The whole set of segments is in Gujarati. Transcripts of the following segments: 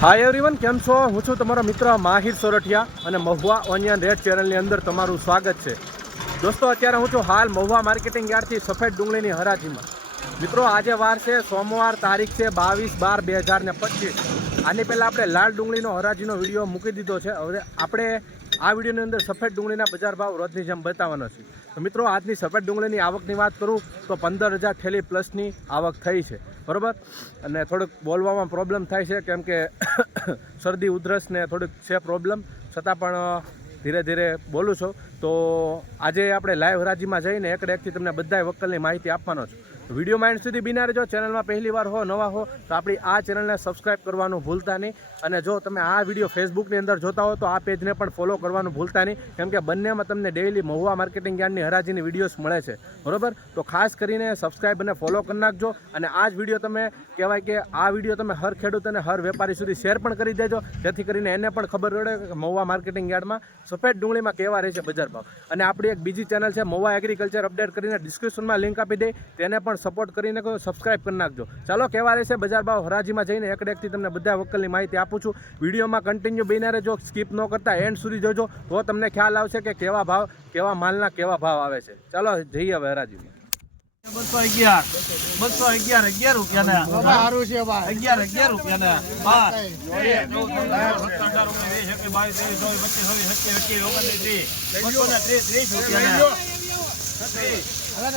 હાય એવરીવન કેમ છો? હું છું તમારો મિત્ર માહિર સોરઠિયા અને મહુવા ઓનિયન રેડ ચેનલની અંદર તમારું સ્વાગત છે. દોસ્તો, અત્યારે હું છું હાલ મહુવા માર્કેટિંગ યાર્ડથી સફેદ ડુંગળીની હરાજીમાં. મિત્રો, આજે વાર છે, સોમવાર તારીખ છે બાવીસ બાર બે હજાર ને પચીસ. આની પહેલાં આપણે લાલ ડુંગળીનો હરાજીનો વીડિયો મૂકી દીધો છે. હવે આપણે આ વિડીયોની અંદર સફેદ ડુંગળીના બજાર ભાવ રોજની જેમ બતાવવાનો છે. તો મિત્રો, આજની સફેદ ડુંગળીની આવકની વાત કરું, તો પંદર હજાર થેલી પ્લસની આવક થઈ છે. બરાબર? અને થોડુંક બોલવામાં પ્રોબ્લેમ થાય છે, કેમ કે શરદી, ઉધરસ ને થોડુંક છે પ્રોબ્લેમ. છતાં પણ ધીરે ધીરે બોલું છું. તો આજે આપણે લાઈવ હરાજીમાં જઈને એકડે એકથી તમને બધાય વકલની માહિતી આપવાનો છું. વીડિયો માઇન્ડ સુધી બિના રહેજો. ચેનલમાં પહેલી વાર હો, નવા હો, તો આપણી આ ચેનલને સબસ્ક્રાઇબ કરવાનું ભૂલતા નહીં. અને જો તમે આ વીડિયો ફેસબુકની અંદર જોતા હો, તો આ પેજને પણ ફોલો કરવાનું ભૂલતા નહીં. કેમ કે બંનેમાં તમને ડેઇલી મહુવા માર્કેટિંગ યાર્ડની હરાજીની વિડીયોઝ મળે છે. બરોબર? તો ખાસ કરીને સબસ્ક્રાઇબ અને ફોલો કરી નાખજો. અને આ જ વીડિયો તમે, કહેવાય કે આ વીડિયો તમે હર ખેડૂત અને હર વેપારી સુધી શેર પણ કરી દેજો. જેથી કરીને એને પણ ખબર પડે કે મહુવા માર્કેટિંગ યાર્ડમાં સફેદ ડુંગળીમાં કેવા રહે છે બજાર ભાવ. અને આપણી એક બીજી ચેનલ છે, મહુવા એગ્રીકલ્ચર અપડેટ કરીને ડિસ્ક્રિપ્શનમાં લિંક આપી દઈ. તેને પણ સપોર્ટ કરીને સબસ્ક્રાઇબ કરી નાખજો. ચાલો કેવા રહેશે બજાર ભાવ? હરાજીમાં જઈને એક ડેકથી તમને બધા વકલની માહિતી આપું છું. વિડીયોમાં કન્ટિન્યુ બહીને રહેજો સ્કીપ ન કરતા એન્ડ સુધી જોજો. તો તમને ખ્યાલ આવશે કે કેવા ભાવ કેવા માલના કેવા ભાવ આવે છે. ચાલો જઈએ હવે હરાજીમાં. બસો અગિયાર. બસો અગિયાર અગિયાર રૂપિયા સારું છે અગિયાર અગિયાર રૂપિયા ને બાર ને ને.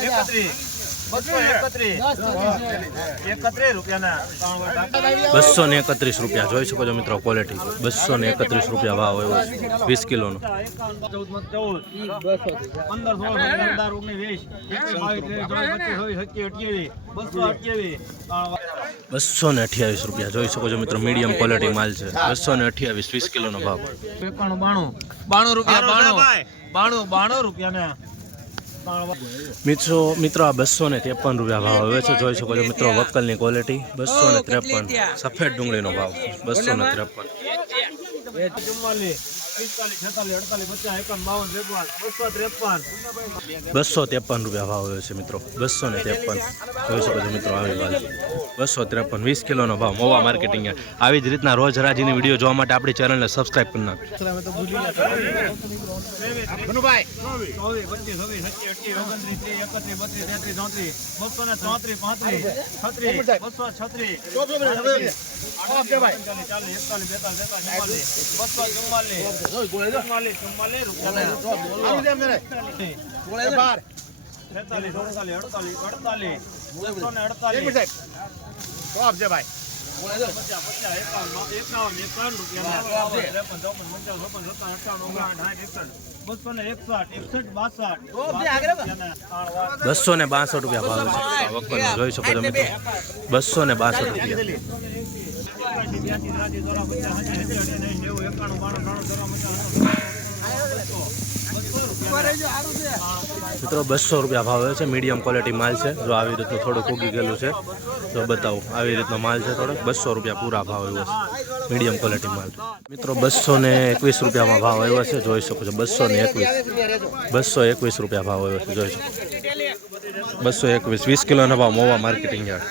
એકત્રીસ, બસો એકત્રીસ, એકત્રીસ રૂપિયા ને. એકત્રીસ રૂપિયા. જોઈ શકો છો મિત્રો ક્વોલિટી બસો ને એકત્રીસ રૂપિયા ભાવ એવો વીસ કિલોનો. બસો ને અઠ્યાવીસ રૂપિયા. જોઈ શકો છો મિત્રો મીડિયમ ક્વોલિટી માલ છે. બસો ને અઠ્યાવીસ વીસ કિલોનો ભાવ. બાણું. બાણું રૂપિયા બાણું બાણું. બાણું રૂપિયા ને મિત્રો મિત્રો, આ બસો ને ત્રેપન રૂપિયા ભાવ હવે છે. જોઈ શકો છો મિત્રો વકલની ક્વોલિટી બસો ને ત્રેપન. સફેદ ડુંગળીનો ભાવ, બસો ને ત્રેપન. પિસ્તાલીસ છેતાલીસ અડતાલીસ પચાસ એકાવન બાવન ત્રેપન બસો ત્રેપન બસો ત્રેપન રૂપિયા ભાવ આવ્યો છે મિત્રો. બસો ને ત્રેપન. જોઈ શકો છો મિત્રો આવી વાત. બસો ત્રેપન વીસ કિલોનો ભાવ મોવા માર્કેટિંગ આવી જ રીતના રોજ હરાજીની વીડિયો જોવા માટે આપણી ચેનલને સબસ્ક્રાઈબ કરી નાખો બસો ચુમ્માલીસ અડતાલીસ અડતાલીસ બસો ને બાસઠ રૂપિયા એકસઠ એકસઠ બાસઠ બસો ને બાસઠ રૂપિયા. આ વકલનો જોઈ શકો છો મિત્રો બસો ને બાસઠ રૂપિયા મિત્રો બસો રૂપિયા ભાવ આવે છે. મીડિયમ ક્વોલિટી માલ છે. જો આવી રીતનું થોડુંક ઉગી ગયેલું છે તો બતાવું. આવી રીતનો માલ છે થોડોક. બસો રૂપિયા પૂરા ભાવ આવ્યો છે. મીડિયમ ક્વોલિટી માલ. મિત્રો બસો ને એકવીસ રૂપિયામાં ભાવ આવ્યો છે. જોઈ શકો છો બસો ને એકવીસ. બસો એકવીસ રૂપિયા ભાવ આવ્યો છે. જોઈ શકો બસો એકવીસ. વીસ કિલોનો ભાવ મોવા માર્કેટિંગ યાર્ડ.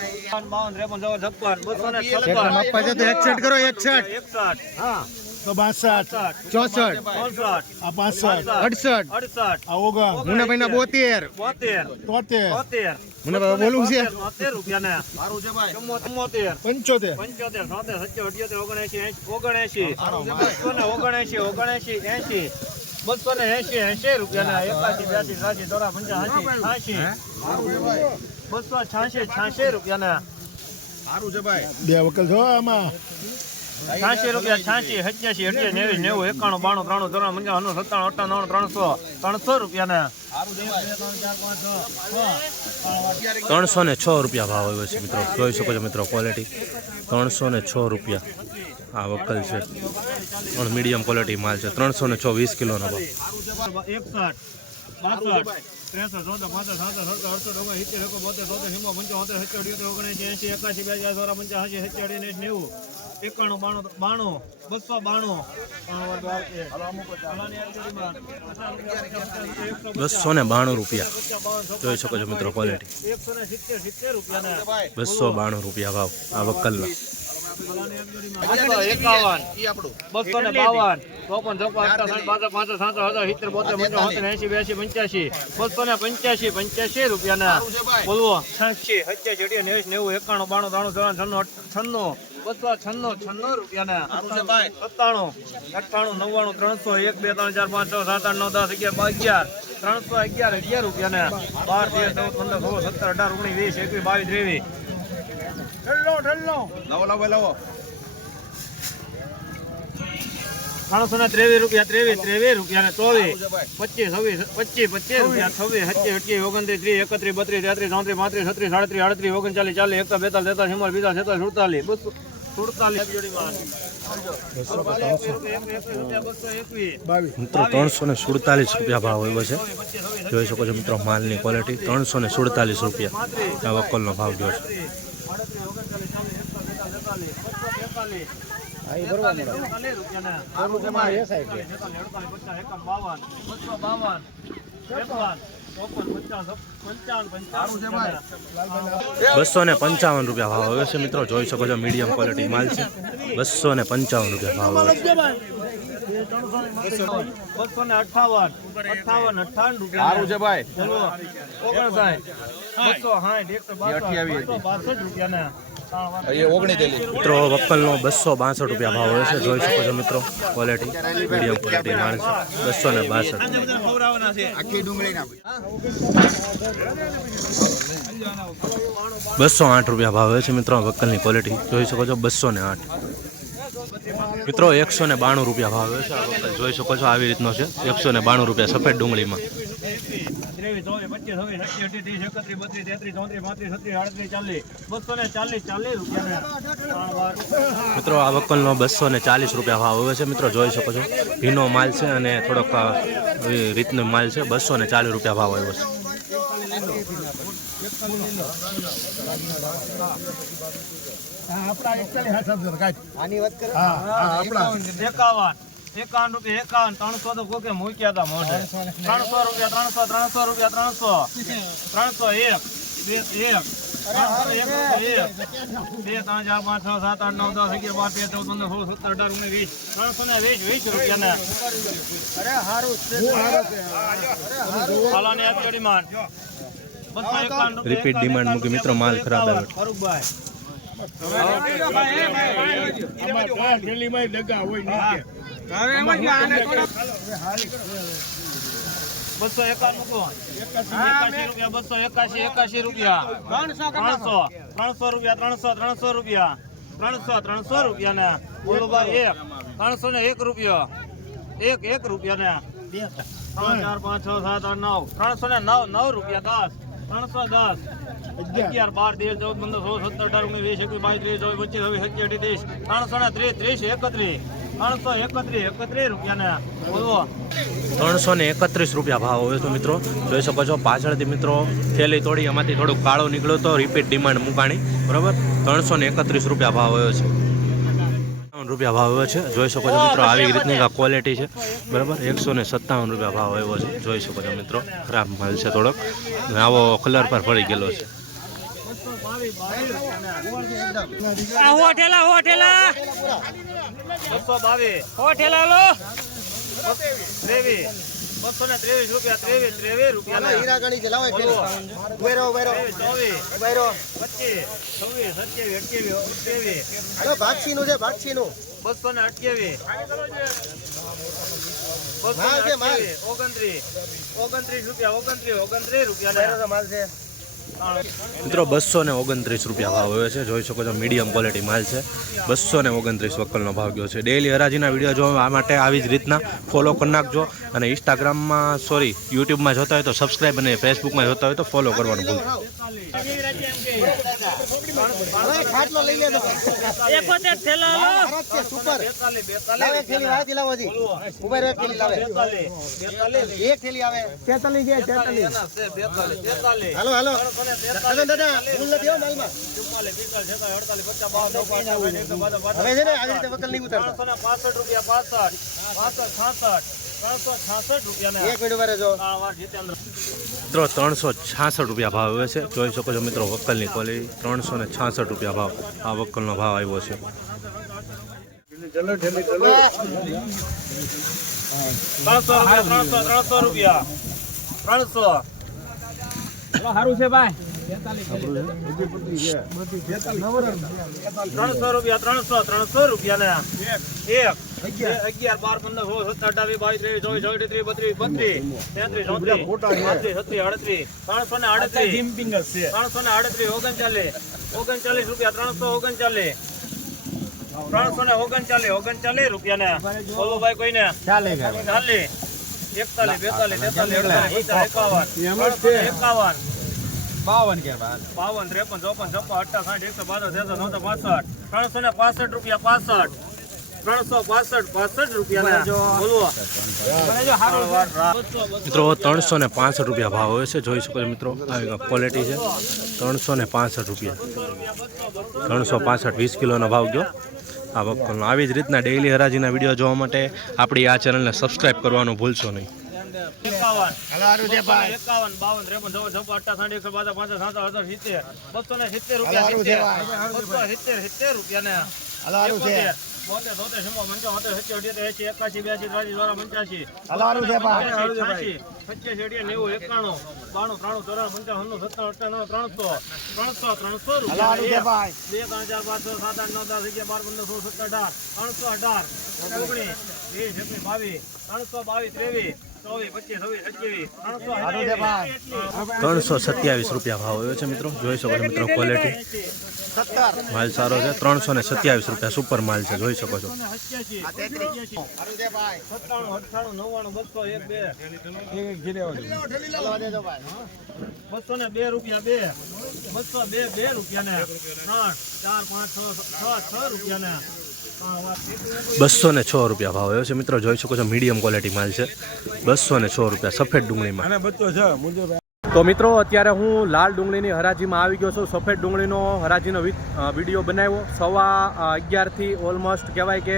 બાવન ત્રેપન છપ્પન બસો ને છપ્પન. કરો એકસઠ એકસઠ તો બાસઠ. ચોસઠ. આ પાસઠ અડસઠ. અડસઠ. આ ઓગણ. મુનાભાઈ ના બોતેર. બોતેર. તોતેર. બોતેર મુનાભાઈ બોલવું છે? બોતેર રૂપિયા ને ચુમ્મોતેર. પંચોતેર. પંચોતેર સોતેર સત્યોતેર અઠ્યોતેર ઓગણએંશી ઓગણએંશી. બસો ને ઓગણએંશી ઓગણએંશી એંશી. બસો ને એસી એસી રૂપિયા ના એકાસી બ્યાસી ત્રાસી ચોરા પંચાસી છ્યાસી બસો છ્યાસી છ્યાસી રૂપિયા ને બે વકલ જો આમાં. છ્યાસી રૂપિયા છ્યાસી સત્યાસી અઠ્યાસી નેવી નેવું એકાણું બાણું ત્રાણું ત્રણ પંચાણું સત્તાણું અઠ્ઠાણું ત્રણસો ત્રણસો રૂપિયા ને ત્રણસો ને છ રૂપિયા ભાવ આવ્યો છે મિત્રો. જોઈ શકો છો મિત્રો ક્વોલિટી ત્રણસો ને છ રૂપિયા આ વકલ છે. પણ મીડિયમ ક્વોલિટી માલ છે. ત્રણસો ને છ વીસ કિલોનો ભાવ. એકસઠ ત્રેસઠ ચૌદ પાંસઠ સાતસઠ સત્તર અડસઠ ઓગણ સિત્તેર એકો બોતેર તોતેર હિમો પંચોતેર સત્તર અઠ્યોતેર ઓગણએંશી એંશી એકાસી બે હજાર સોરા પંચાસી સત્તર અઢી નેવું. એકાણું બાણું બાણું બસો બાણું. બસો ને બાણું રૂપિયા. જોઈ શકો છો મિત્રો ક્વોલિટી બસો બાણું રૂપિયા ભાવ આ વકલના બસો એકાવન. બસો ને બાવન. ચોપન પંચ્યાસી. બસો ને પંચ્યાસી પંચ્યાસી રૂપિયાના. બોલવો. છ્યાસી સત્યાસી અઢી નેવું એકાણું બાણું ત્રાણું છન્નું છન્નું. બસો છન્નો છન્નો રૂપિયાના સત્તાણું અઠ્ઠાણું નવ્વાણું ત્રણસો એક બે ત્રણ ચાર પાંચ છ સાત આઠ નવ દસ અગિયાર અગિયાર ત્રણસો અગિયાર અગિયાર રૂપિયાના બાર તેર ચૌદ પંદર સોળ સત્તર અઢાર ઓગણીસ વીસ એકવીસ બાવીસ ત્રેવીસ. ત્રણસો ને ત્રેવીસ રૂપિયા ત્રેવીસ ત્રેવીસ રૂપિયા ને ચોવીસ પચીસ છવ્વીસ પચીસ પચીસ રૂપિયા છવ્વીસ સત્યાવીસ અઠ્યાવીસ ઓગણત્રીસ ત્રીસ એકત્રીસ બત્રીસ તેત્રીસ ચોત્રીસ પાંત્રીસ છત્રીસ સાડત્રીસ આડત્રીસ ઓગણચાલીસ ચાલીસ એકતા બેતાલીસ તેતાલીસ હિમાલ બીજા છેતાલીસ સુડતાલીસ બસો મિત્રો ત્રણસો ને સુડતાલીસ રૂપિયા ભાવ એવો છે. જોઈ શકો છો મિત્રો માલની ક્વોલિટી ત્રણસો ને સુડતાલીસ રૂપિયા. આ વકલનો ભાવ જો છે. બસો ને પંચાવન રૂપિયા ભાવ આવે છે મિત્રો. જોઈ શકો છો મીડિયમ ક્વોલિટી માલ છે. બસો ને પંચાવન રૂપિયા ભાવ આવે છે. બસો ને અઠાવન. અઠાવન અઠાવન રૂપિયા. છે ભાઈ. ઓગણસાઠ. બસો સાઠ. એકસો બાસઠ બસો બાસઠ રૂપિયાના. મિત્રો, વક્કલનો બસો બાસઠ રૂપિયા ભાવ હોય છે. જોઈ શકો છો મિત્રો ક્વોલિટી મીડિયમ ક્વોલિટી માલ બસો ને બાસઠ. બસો આઠ રૂપિયા ભાવ હોય છે મિત્રો, વક્કલની ક્વોલિટી જોઈ શકો છો, બસો ને આઠ. મિત્રો, એકસો ને બાણું રૂપિયા ભાવ હોય છે. જોઈ શકો છો, આવી રીતનો છે. એકસો ને બાણું રૂપિયા સફેદ ડુંગળીમાં. ત્રેવીસ ચોવીસ પચીસ છવ્વીસ સત્યાવીસ અઠ્યાવીસ એકત્રીસ બત્રીસ તેત્રીસ ચોત્રીસ પાંત્રીસ છત્રીસ આડત્રીસ ચાલીસ બસો ને ચાલીસ ચાલીસ રૂપિયા મિત્રો આ વકલનો બસો ને ચાલીસ રૂપિયા ભાવ આવે છે. મિત્રો જોઈ શકો છો. ભીનો માલ છે અને થોડોક રીતનો માલ છે. બસો ને ચાલીસ રૂપિયા ભાવ આવ્યો છે. એકાવન. એકાવન રૂપિયા એકાવન ત્રણસો તો કોકે મૂક્યા હતા મોઢે. ત્રણસો રૂપિયા ત્રણસો ત્રણસો રૂપિયા ત્રણસો. ત્રણસો એક બે એક. બે ત્રણ ચાર પાંચ છ સાત આઠ નવ દસ અગિયાર બાર તેર ચૌદ પંદર સોળ સત્તર અઢાર ઓગણીસ વીસ ત્રણસો ને વીસ વીસ રૂપિયા રિપીટ ડિમાન્ડ મૂકી મિત્રો માલ ખરાબ આવ્યો. ફારૂકભાઈ. બસો એકાશી રૂપિયા બસો એકાશી એકાશી રૂપિયા. ત્રણસો ત્રણસો રૂપિયા ત્રણસો ત્રણસો રૂપિયા. ત્રણસો ત્રણસો રૂપિયા ને બોલો ભાઈ એક. ત્રણસો ને એક રૂપિયો. એક એક રૂપિયા ને. ત્રણ ચાર પાંચ છ સાત આઠ નવ. ત્રણસો ને નવ નવ રૂપિયા દસ. ત્રણસો દસ. અગિયાર. બાર તેર ચૌદ પંદર સોળ સત્તર અઢાર ઓગણીસ વીસ એકવીસ બાવીસ ત્રીસ ચોવીસ પચીસ છવ્વીસ સત્યાવીસ ત્રીસ ત્રણસો ને ત્રીસ ત્રીસ એકત્રીસ. ત્રણસો ને એકત્રીસ રૂપિયા ભાવ હોય તો મિત્રો. જોઈ શકો છો, પાછળથી મિત્રો થેલી તોડી એમાંથી થોડુંક કાળો નીકળ્યો તો રિપીટ ડિમાન્ડ મુકાણી. બરાબર? ત્રણસો ને એકત્રીસ રૂપિયા ભાવ હોય છે. રૂપિયા ભાવ આવ્યો છે. જોઈ શકો છો મિત્રો, આવી રીતની આ ક્વોલિટી છે. બરાબર? એકસો ને સત્તાવન રૂપિયા ભાવ આવ્યો છે. જોઈ શકો છો મિત્રો, ખરાબ માલ છે થોડોક. આવો કલર પર ફરી ગયેલો છે. બસો બાવીસ. હોટેલા લો ત્રેવીસ. બસો ને ત્રેવીસ રૂપિયા ત્રેવીસ ત્રેવીસ રૂપિયા ત્રેવીસ ચોવીસ. પચીસ છવ્વીસ સત્યાવીસ અઠ્યાવીસ અઠ્યાવીસ બસો ને અઠ્યાવીસ. બસો ને ઓગણત્રીસ. ઓગણત્રીસ રૂપિયા ઓગણત્રીસ ઓગણત્રીસ રૂપિયા મિત્રો બસો ને ઓગણત્રીસ રૂપિયા ભાવ હોય છે. જોઈ શકો છો મીડિયમ ક્વોલિટી માલ છે. બસો ને ઓગણત્રીસ વકલનો ભાવ ગયો છે. ડેલી હરાજીના વીડિયો જોવા માટે આવી જ રીતના ફોલો કરી નાખજો. અને ઇન્સ્ટાગ્રામમાં સોરી યુટ્યુબમાં જોતા હોય તો સબસ્ક્રાઈબ અને ફેસબુકમાં જોતા હોય તો ફોલો કરવાનું ભૂલ. એકોતેર થેલા હાલો હાલો. મિત્રો, ત્રણસો છાસઠ રૂપિયા ભાવ આવે છે. જોઈ શકો છો મિત્રો, વક્કલની ક્વોલિટી ત્રણસો ને છાસઠ રૂપિયા ભાવ આ વકલનો ભાવ આવ્યો છે. ત્રણસો ત્રણસો રૂપિયા. ત્રણસો. સારું છે ભાઈ. ત્રણસો રૂપિયા ત્રણસો ત્રણસો રૂપિયા ને એક અગિયાર બાર પંદર સોળ સત્તર અઢાર બાવીસ ત્રેવીસ ચોવીસ ચોવીસ બત્રીસ બત્રીસ તેત્રીસ ચોત્રીસ પાંત્રીસ છત્રીસ આડત્રીસ ત્રણસો ને ત્રણસો ને આડત્રીસ ઓગણચાલીસ ઓગણચાલીસ રૂપિયા ત્રણસો ઓગણચાલીસ ત્રણસો ને ઓગણચાલીસ ઓગણચાલીસ રૂપિયા ને બોલો ભાઈ કોઈને? ચાલે ચાલીસ એકતાલીસ બેતાલીસ તેતાલીસ અડતાલીસ એકાવન બાવન કે બાવન ત્રેપન ચોપન છપ્પન અઠ્ઠા સાઠ એકસો બાસઠ તેરસો નવસો પાસઠ. ત્રણસો ને પાસઠ રૂપિયા પાસઠ. ત્રણસો પાસઠ પાસઠ રૂપિયા મિત્રો ત્રણસો ને પાસઠ રૂપિયા ભાવ હોય છે જોઈ શકો મિત્રો ક્વોલિટી છે. ત્રણસો ને પાસઠ રૂપિયા. ત્રણસો પાસઠ વીસ કિલોનો ભાવ ગયો. આ વખતનો આવી જ રીતના ડેઇલી હરાજીના વીડિયો જોવા માટે આપણી આ ચેનલને સબસ્ક્રાઇબ કરવાનું ભૂલશો નહીં. બસો ને સિત્તેર રૂપિયા સિત્તેર રૂપિયા ને સારું છે. બોતેર તોતેર પંચોતેર સિત્તેર અઠ્યોતેર એંસી એકાશી બ્યાસી ત્રાસી ચોરા પંચ્યાસી. છે છ્યાસી, પંચ્યાસી નેવું એકાણું બાણું ત્રાણું ચોરાણું પંચાવન સત્તાવન અઠ્ઠાણું ત્રણસો ત્રણસો ત્રણસો રૂપિયા. બે ત્રણ ચાર પાંચ છ સાત આઠ નવ દસ અગિયાર બાર પંદર સોળ સત્તર અઢાર ત્રણસો અઢાર ઓગણીસ વીસ એકવીસ બાવીસ ત્રણસો બાવીસ ત્રેવીસ ત્રણસો સત્યાવીસ રૂપિયા ભાવ આવ્યો છે મિત્રો. જોઈ શકો છો મિત્રો ક્વોલિટી માલ સારો છે. ત્રણસો ને સત્યાવીસ રૂપિયા સુપર માલ છે. જોઈ શકો છો. બસો ને બે રૂપિયા બે બસો બે બે રૂપિયા ને ત્રણ ચાર પાંચ છ છ રૂપિયા ને. બસો ને છ રૂપિયા ભાવ આવ્યો છે. મિત્રો જોઈ શકો છો મીડિયમ ક્વોલિટી માલ છે. બસો ને છ રૂપિયા સફેદ ડુંગળીમાં. તો મિત્રો અત્યારે હું લાલ ડુંગળીની હરાજીમાં આવી ગયો છું. સફેદ ડુંગળીનો હરાજીનો વીડિયો બનાવ્યો. સવા અગિયારથી ઓલમોસ્ટ કહેવાય કે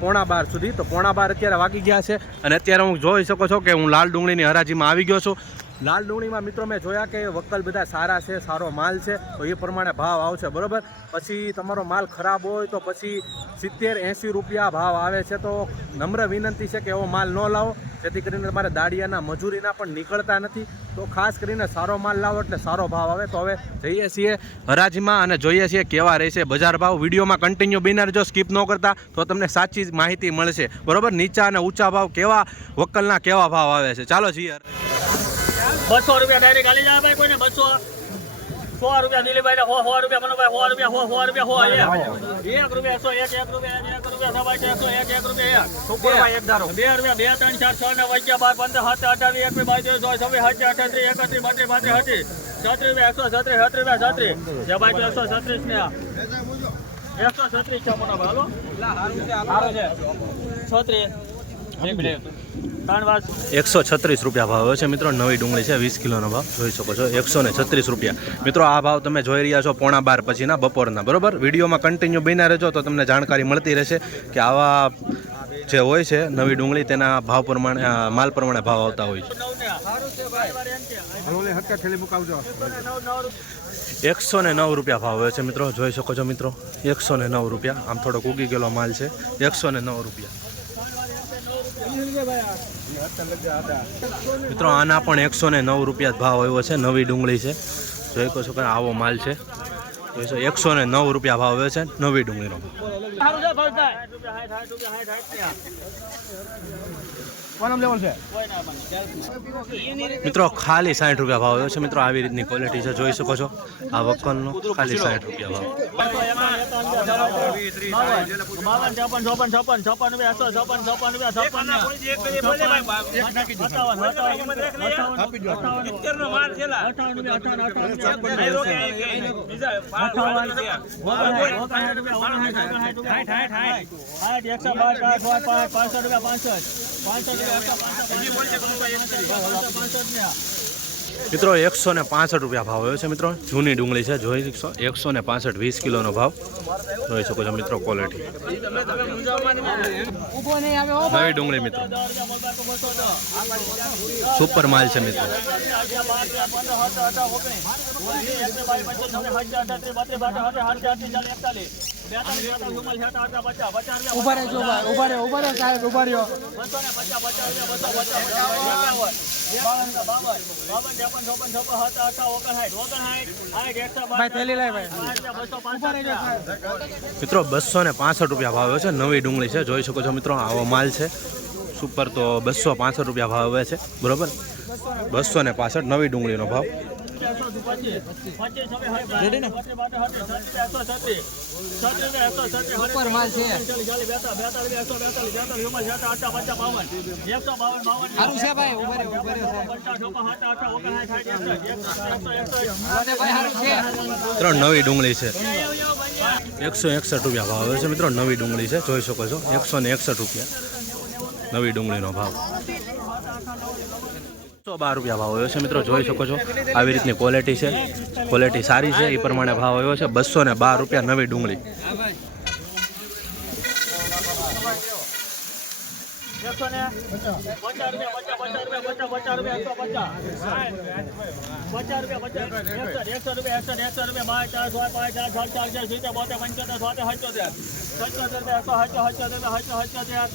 પોણા બાર સુધી. તો પોણા બાર અત્યારે વાગી ગયા છે. અને અત્યારે હું જોઈ શકો છો કે હું લાલ ડુંગળીની હરાજીમાં આવી ગયો છું. લાલ ડુંગળીમાં મિત્રો મેં જોયા કે વક્કલ બધા સારા છે, સારો માલ છે, તો એ પ્રમાણે ભાવ આવશે, બરાબર? પછી તમારો માલ ખરાબ હોય તો પછી સિત્તેર, એંસી રૂપિયા ભાવ આવે છે, તો નમ્ર વિનંતી છે કે એવો માલ ન લાવો. જેથી કરીને તમારે દાડિયાના, મજૂરીના પણ નીકળતા નથી. તો ખાસ કરીને સારો માલ લાવો એટલે સારો ભાવ આવે. તો હવે જઈએ છીએ હરાજીમાં અને જોઈએ છીએ કેવા રહેશે બજાર ભાવ. વિડીયોમાં કન્ટિન્યુ બિનાર જો સ્કીપ ન કરતા, તો તમને સાચી માહિતી મળશે. બરાબર? નીચા અને ઊંચા ભાવ કેવા, વક્કલના કેવા ભાવ આવે છે? ચાલો છીએ બસો રૂપિયા ડાયરેક્ટ આલી જાય ભાઈ કોઈને બસો. સો રૂપિયા દિલીપભાઈ સો સો રૂપિયા મનોભાઈ સો રૂપિયા સો સો રૂપિયા સો એક. રૂપિયા સો એક એક રૂપિયા એક રૂપિયા એકસો એક એક રૂપિયા એક. એક ધારો. બે રૂપિયા બે ત્રણ ચાર છ ને વગ્યા બાર પંદર સાત અઠાવીસ એક બાવીસ ચોવીસ છવ્વીસ સત્યાવીસ અઠાત્રીસ એકત્રીસ બત્રીસ પાંત્રીસ હતી છત્રીસ રૂપિયા એકસો છત્રીસ છત્રીસ રૂપિયા છત્રીસ. જબાઈ એકસો છત્રીસ ને એકસો છત્રીસ છે મનોભાઈ હાલો. છત્રીસ. એકસો છત્રીસ રૂપિયા ભાવ છે મિત્રો. નવી ડુંગળી છે, વીસ કિલોનો ભાવ. જોઈ શકો છો, એકસો ને છત્રીસ રૂપિયા. મિત્રો, આ ભાવ તમે જોઈ રહ્યા છો પોણા બાર પછીના, બપોરના. બરોબર? વિડીયોમાં કન્ટિન્યુ બન્યા રહેજો તો તમને જાણકારી મળતી રહેશે કે આવા જે હોય છે નવી ડુંગળી, તેના ભાવ પ્રમાણે માલ પ્રમાણે ભાવ આવતા હોય છે. એકસો ને નવ રૂપિયા ભાવ હોય છે મિત્રો. જોઈ શકો છો મિત્રો. એકસો ને નવ રૂપિયા. આમ થોડોક ઉગી ગયેલો માલ છે. એકસો ને નવ રૂપિયા. મિત્રો, આના પણ એકસો ને નવ રૂપિયા ભાવ આવ્યો છે. નવી ડુંગળી છે. જોઈ કહો છો કે આવો માલ છે. જોઈશો એકસો ને નવ રૂપિયા ભાવ આવ્યો છે નવી ડુંગળીનો. મિત્રો ખાલી સાઠ રૂપિયા ભાવ આવ્યો છે મિત્રો આવી રીતની ક્વોલિટી છે જોઈ શકો છો આ વક્કલનો ખાલી સાઠ રૂપિયા ભાવ એકસો બાર, પાંચ, પાંચ, પાંચસો રૂપિયા, પાંસઠ, મિત્રો એકસો ને પાસઠ રૂપિયા ભાવ આવ્યો છે મિત્રો. જૂની ડુંગળી છે, જોઈ શકશો. એકસો ને પાસઠ, વીસ કિલોનો ભાવ. જોઈ શકો છો મિત્રો ક્વોલિટી નવી ડુંગળી મિત્રો. સુપર માલ છે મિત્રો. ઊભા ભાઈ ઊભા રહે ઊભા રહે સાહેબ, ઊભા રહ્યો. મિત્રો, બસો ને પાસઠ રૂપિયા ભાવ છે, નવી ડુંગળી છે, જોઈ શકો છો મિત્રો, આવો માલ છે. સુપર તો બસો પાસઠ રૂપિયા ભાવ છે, બરોબર? બસો ને પાસઠ નવી ડુંગળીનો ભાવ. મિત્રો નવી ડુંગળી છે. એકસો એકસઠ રૂપિયા ભાવ આવે છે મિત્રો. નવી ડુંગળી છે. જોઈ શકો છો. એકસો ને એકસઠ રૂપિયા. નવી ડુંગળીનો ભાવ. સો બાર રૂપિયા ભાવ આવ્યો છે મિત્રો, જોઈ શકો છો. આવી રીતની ક્વોલિટી છે. ક્વોલિટી સારી છે. એ પ્રમાણે ભાવ આવ્યો છે. બસો ને બાર રૂપિયા નવી ડુંગળી. એકસો ને પચાસ રૂપિયા પચાસ રૂપિયા રૂપિયા પચાસ એકસો રૂપિયા એકસો ને એકસો રૂપિયા બાર ચાર સો પાંચ ચાર સાત ચાર ચાર સિત્તેર બોતેર પંચોતેર સોતેર હચોતેર પંચોતેર એકસો હચો હચોતેર હચો હચોતેર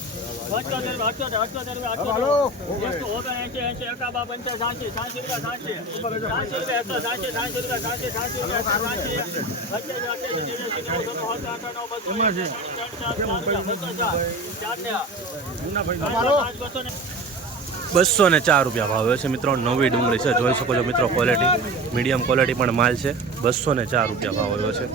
પંચોતેર હચોતેર હચોતેર હચોતેર એકસો ઓગણએંશી એંશી એકાબા પંચાસ સાંસી સાંસી રૂપિયા સાંસી સાંસી રૂપિયા એકસો સાંસી સાંસી રૂપિયા સાંસી સાંસી રૂપિયા સાંસી અઠ્યાસી અઠ્યાસી ત્રેસી ત્રેસી ત્રેસી ત્રેસી ત્રેસી ત્રેસી બસો ને ચાર રૂપિયા ભાવ છે મિત્રો. નવી ડુંગળી છે. જોઈ શકો છો મિત્રો ક્વોલિટી મીડિયમ ક્વોલિટી પણ માલ છે. બસો ને ચાર રૂપિયા ભાવ આવ્યો છે.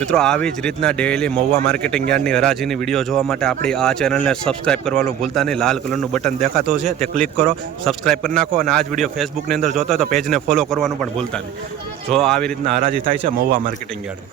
મિત્રો, આવી જ રીતના ડેઇલી મહુવા માર્કેટિંગ યાર્ડની હરાજીની વીડિયો જોવા માટે આપણી આ ચેનલને સબસ્ક્રાઇબ કરવાનું ભૂલતા નહીં. લાલ કલરનું બટન દેખાતો છે તે ક્લિક કરો સબસ્ક્રાઇબ કરી નાખો અને આ જ વીડિયો ફેસબુકની અંદર જોતો હોય તો પેજને ફોલો કરવાનું પણ ભૂલતા નહીં. જો આવી રીતના હરાજી થાય છે મહુવા માર્કેટિંગ યાર્ડમાં.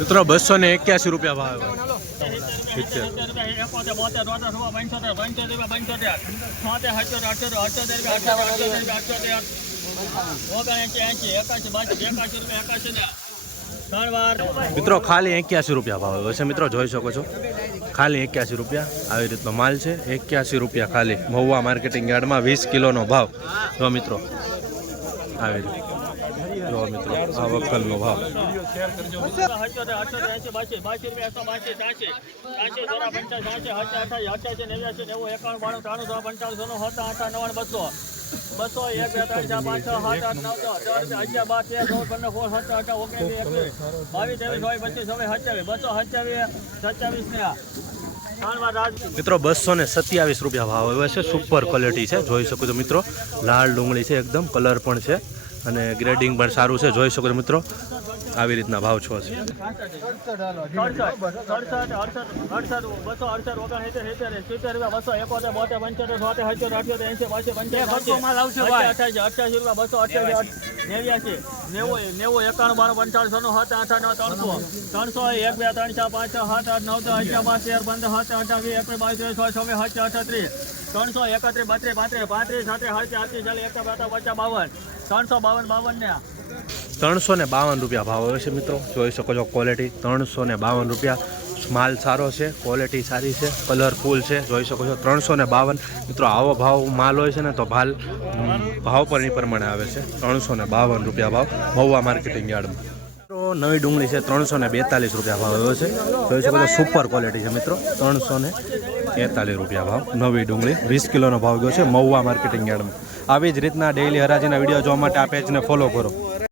મિત્રો, બસો ને એક્યાસી રૂપિયા ભાવ મિત્રો, ખાલી એક્યાસી રૂપિયા ભાવ આવ્યો છે મિત્રો, જોઈ શકો છો. ખાલી એક્યાસી રૂપિયા. આવી રીતનો માલ છે. એક્યાસી રૂપિયા ખાલી. મહુવા માર્કેટિંગ યાર્ડમાં વીસ કિલોનો ભાવ. જો મિત્રો, આવી રીતે મિત્રો, આ વકલનો ભાવ. બસો એક બે ત્રણ ચાર પાંચ છ સાત આઠ નવ દસ અગિયાર બાર તેર ચૌદ પંદર સોળ સત્તર અઢાર ઓગણીસ એકવીસ બાવીસ ત્રેવીસ ચોવીસ પચીસ સત્યાવીસ બસો સત્યાવીસ સત્યાવીસ મિત્રો, બસો ને સત્યાવીસ રૂપિયા ભાવ આવ્યો છે. સુપર ક્વોલિટી છે. જોઈ શકો છો મિત્રો, લાલ ડુંગળી છે એકદમ કલર પણ છે. અને ગ્રેડિંગ પણ સારું છે જોઈ શકો મિત્રો આવી રીતના ભાવ છો છે આઠ આઠ ત્રણસો એક બે ત્રણ ચાર પાંચ સાત આઠ નવ દસ અગિયાર બાર તેર સાત અઠાવીસ એકવીસ બાવીસ ત્રેવીસ છ છવ્વીસ સાત અઠત્રીસ ત્રણસો એકત્રીસ બત્રીસ પાંત્રીસ પાંત્રીસ સાથે હાથે આઠી ચાલે એક બાવન ત્રણસો બાવન ને બાવન રૂપિયા ભાવ આવે છે મિત્રો. જોઈ શકો છો ક્વોલિટી ત્રણસો ને બાવન રૂપિયા. માલ સારો છે ક્વોલિટી સારી છે કલરફુલ છે. જોઈ શકો છો ત્રણસો ને બાવન. મિત્રો, આવો ભાવ માલ હોય છે ને તો ભાલ ભાવ પર એ પ્રમાણે આવે છે. ત્રણસો ને બાવન રૂપિયા ભાવ મહુવા માર્કેટિંગ યાર્ડમાં. મિત્રો, નવી ડુંગળી છે, ત્રણસો ને બેતાલીસ રૂપિયા ભાવ આવ્યો છે. જોઈ શકો છો સુપર ક્વોલિટી છે મિત્રો. ત્રણસો ને રૂપિયા ભાવ નવી ડુંગળી. વીસ કિલોનો ભાવ ગયો છે મહુવા માર્કેટિંગ યાર્ડમાં. આવી જ રીતના ડેઇલી હરાજીના વીડિયો જોવા માટે આ પેજને ફોલો કરો.